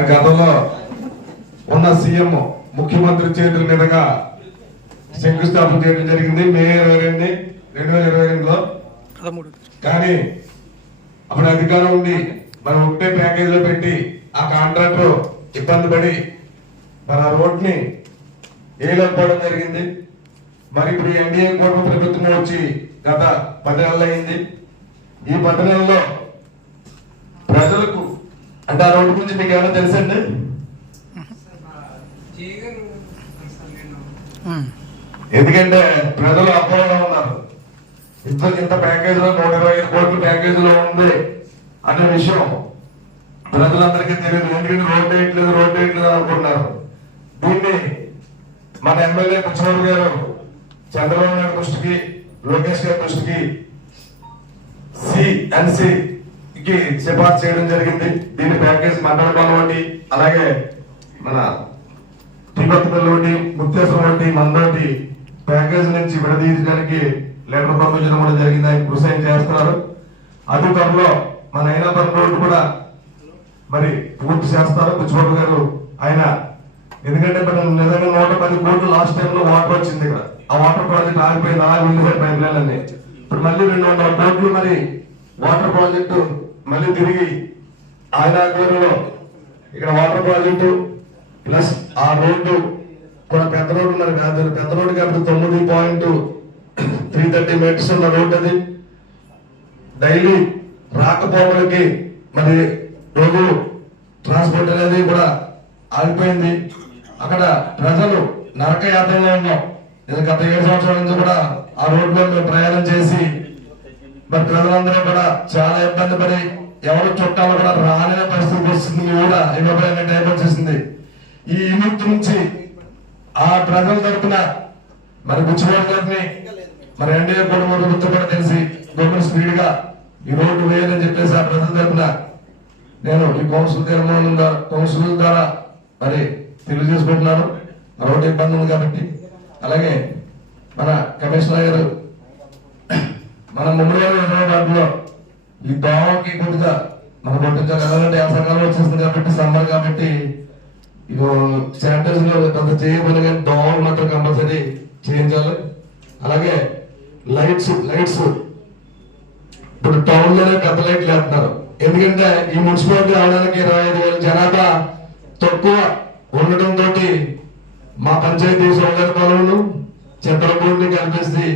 గతంలో ఉన్న సీఎం ముఖ్యమంత్రి చేతుల మీదుగా శంకుస్థాపన చేయడం జరిగింది. మే ఇరవై రెండు రెండు వేల ఇరవై రెండులో. కానీ అప్పుడు అధికారం ఉండి మనం ఒకటే ప్యాకేజీలో పెట్టి ఆ కాంట్రాక్టర్ ఇబ్బంది పడి మన రోడ్ని రోడ్ జరిగింది. మరి ఇప్పుడు ఎన్డీఏ కూటమి ప్రభుత్వం వచ్చి గత పది నెలలు అయింది. ఈ పది నెలల్లో ప్రజలకు అంటే ఆ రోడ్డు గురించి మీకు ఏమైనా తెలుసండి. ఎందుకంటే ప్రజలు అపోహలో ఉన్నారు. ఇంత ఇంత ప్యాకేజ్లో నూట ఇరవై ఐదు కోట్ల ప్యాకేజ్లో ఉంది అనే విషయం ప్రజలందరికీ తెలియదు. ఎందుకంటే రోడ్ వేయట్లేదు రోడ్ వేయట్లేదు అనుకుంటున్నారు. దీన్ని మన ఎమ్మెల్యే కృష్ణబాబు గారు చంద్రబాబు నాయుడు దృష్టికి లోకేష్ గారి దృష్టికి సిఎన్సి కి సిఫార్సు చేయడం జరిగింది. దీని ప్యాకేజ్ మండలం వంటి అలాగే మన తిరుపతిపల్లి వంటి వంటి మందోటి ప్యాకేజ్ నుంచి విడదీయడానికి లెటర్ పంపించడం కూడా జరిగింది. ఆయన కృషి చేస్తున్నారు. అదే త్వరలో మన అయినాపురం రోడ్డు కూడా మరి పూర్తి చేస్తారు. పుచ్చిబాబు గారు ఆయన ఎందుకంటే మనం నిజంగా నూట పది కోట్లు లాస్ట్ టైం లో వాటర్ వచ్చింది ఇక్కడ. ఆ వాటర్ ప్రాజెక్ట్ ఆగిపోయింది. నాలుగు ఇండియన్ పైప్ లైన్ అన్ని ఇప్పుడు మళ్ళీ రెండు వందల కోట్లు మరి వాటర్ ప్రాజెక్టు మళ్ళీ తిరిగి ఆయన ఆధ్వర్యంలో ఇక్కడ వాటర్ ప్రాజెక్టు ప్లస్ ఆ రోడ్డు కూడా పెద్ద రోడ్డు మరి కాదు పెద్ద రోడ్డు కాబట్టి తొమ్మిది పాయింట్ త్రీ థర్టీ మీటర్స్ ఉన్న రోడ్డు అది. డైలీ రాకపోకలకి మరి రోజు ట్రాన్స్పోర్ట్ అనేది కూడా ఆగిపోయింది. అక్కడ ప్రజలు నరక యాత్రలో ఉన్నాం గత ఏడు సంవత్సరాల నుంచి కూడా ఆ రోడ్లో మేము ప్రయాణం చేసి మరి ప్రజలందరూ కూడా చాలా ఇబ్బంది పడి ఎవరు చుట్టాలు కూడా రానే పరిస్థితి వస్తుంది కూడా ఇవ్వబడిన టైం వచ్చేసింది. ఈ యూనిట్ నుంచి ఆ ప్రజల తరపున మరి బుచ్చిబాబు గారిని మరి ఎన్డీఏ కూడా ప్రభుత్వం కూడా తెలిసి గవర్నమెంట్ స్పీడ్గా ఈ రోడ్డు వేయాలని చెప్పేసి ఆ ప్రజల తరపున నేను ఈ కౌన్సిల్ తీర్మానం కౌన్సిల్ ద్వారా మరి తెలియజేసుకుంటున్నాను. ఆ రోడ్డు ఇబ్బంది ఉంది కాబట్టి. అలాగే మన కమిషనర్ గారు మన ముందు దాంట్లో ఈ దోమకి కొద్దిగా మన కొట్టించాలి ఎలాంటి అవసరం వచ్చేస్తుంది కాబట్టి సమ్మర్ కాబట్టి ఇగో శానిటైజర్లో కొంత చేయబడి కానీ దోమలు మాత్రం కంపల్సరీ చేయించాలి అలాగే లైట్స్ లైట్స్. ఇప్పుడు టౌన్లోనే పెద్ద లైట్లు వేస్తున్నారు. ఎందుకంటే ఈ మున్సిపాలిటీ రావడానికి ఇరవై ఐదు వేల జనాభా తక్కువ ఉండటం తోటి మా పంచాయతీ సోదర పొలంలో చంద్రపూడిని కల్పిస్తే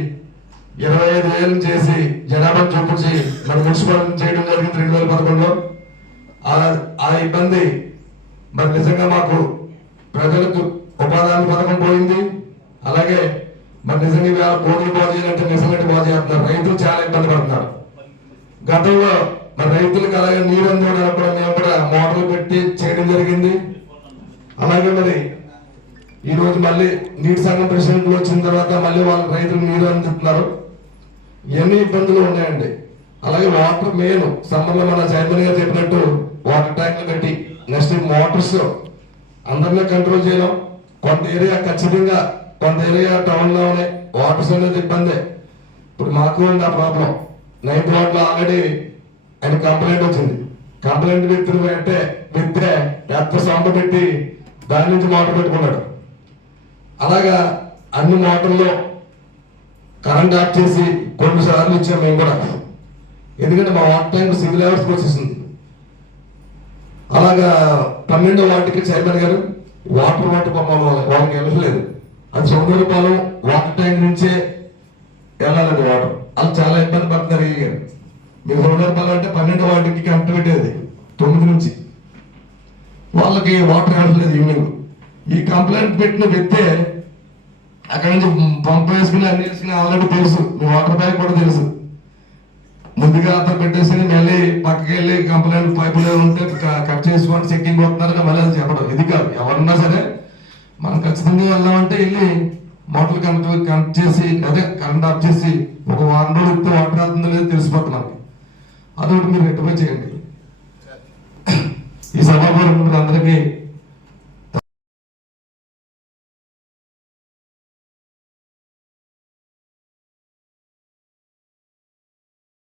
ఇరవై ఐదు వేలు చేసి జనాభా చూపించి మన మున్సిపల్ చేయడం జరిగింది రెండు వేల పదకొండులో. ఆ- ఇబ్బంది మరి నిజంగా మాకు ప్రజలకు ఉపాధి పథకం పోయింది. అలాగే మరి నిజంగా ఇవాళ కోడి బాగు చేయాలంటే నిజంగా బాగు చేస్తున్నారు. రైతులు చాలా ఇబ్బంది పడుతున్నారు. గతంలో మరి రైతులకు అలాగే నీరు అందుకోవడానికి కూడా మేము కూడా మోటార్లు పెట్టి చేయడం జరిగింది. అలాగే మరి ఈ రోజు మళ్ళీ నీటి సంఘం ప్రెసిడెంట్లు వచ్చిన తర్వాత మళ్ళీ వాళ్ళ రైతులు నీరు అందిస్తున్నారు ఎన్ని ఇబ్బందులు ఉన్నాయండి. అలాగే వాటర్ మెయిన్ సమ్మర్లో మన చైర్మన్ గారు చెప్పినట్టు వాటర్ ట్యాంకులు పెట్టి నెక్స్ట్ మోటార్స్ అందరినీ కంట్రోల్ చేయడం. కొంత ఏరియా ఖచ్చితంగా కొంత ఏరియా టౌన్లోనే వాటర్స్ అనేది ఇబ్బందే. ఇప్పుడు మాకు ఉంది ఆ ప్రాబ్లం. నైట్ వార్డ్ ఆల్రెడీ ఆయన కంప్లైంట్ వచ్చింది. కంప్లైంట్ వ్యక్తులు అంటే వ్యక్తే పెద్ద సొంత పెట్టి దాని నుంచి మోటార్ పెట్టుకున్నాడు. అలాగా అన్ని మోటార్లో కరెంట్ ఆఫ్ చేసి కొన్ని సార్లు ఇచ్చాం మేము కూడా. ఎందుకంటే మా వాటర్ ట్యాంక్ సివిల్ అవర్స్ వచ్చేసింది. అలాగా పన్నెండో వాటికి చైర్మన్ గారు వాటర్ వాటర్ పంపాలి వాళ్ళకి వాళ్ళకి వెళ్ళలేదు. అది సౌందర్యపాలెం వాటర్ ట్యాంక్ నుంచే వెళ్ళాలండి వాటర్. వాళ్ళు చాలా ఇబ్బంది పడుతున్నారు ఈ గారు మీకు సౌందర్యపాలెం అంటే పన్నెండో వాటికి కరెంట్ పెట్టేది తొమ్మిది నుంచి. వాళ్ళకి వాటర్ వెళ్ళలేదు ఈవినింగ్. ఈ కంప్లైంట్ పెట్టిన వ్యక్తే అక్కడ నుంచి పంప్ వేసుకుని అన్ని వేసుకుని ఆల్రెడీ తెలుసు. వాటర్ బ్యాగ్ కూడా తెలుసు. ముందుగా అతను పెట్టేసి మళ్ళీ పక్కకి వెళ్ళి కంప్లైంట్ పైపులు ఉంటే కట్ చేసుకోండి చెక్కింగ్ కొడుతున్నారు మళ్ళీ అది చెప్పడం. ఇది కాదు. ఎవరన్నా సరే మనం ఖచ్చితంగా వెళ్దామంటే వెళ్ళి మోటార్లు కనెక్ట్ కనెక్ట్ చేసి అదే కరెంట్ ఆఫ్ చేసి ఒక వారం రోజులు ఇస్తే వాటర్ వెళ్తుందో లేదో తెలిసిపోతుంది మనకి. అదొకటి మీరు రెక్టిఫై చేయండి. ఈ సభాపరం అందరికీ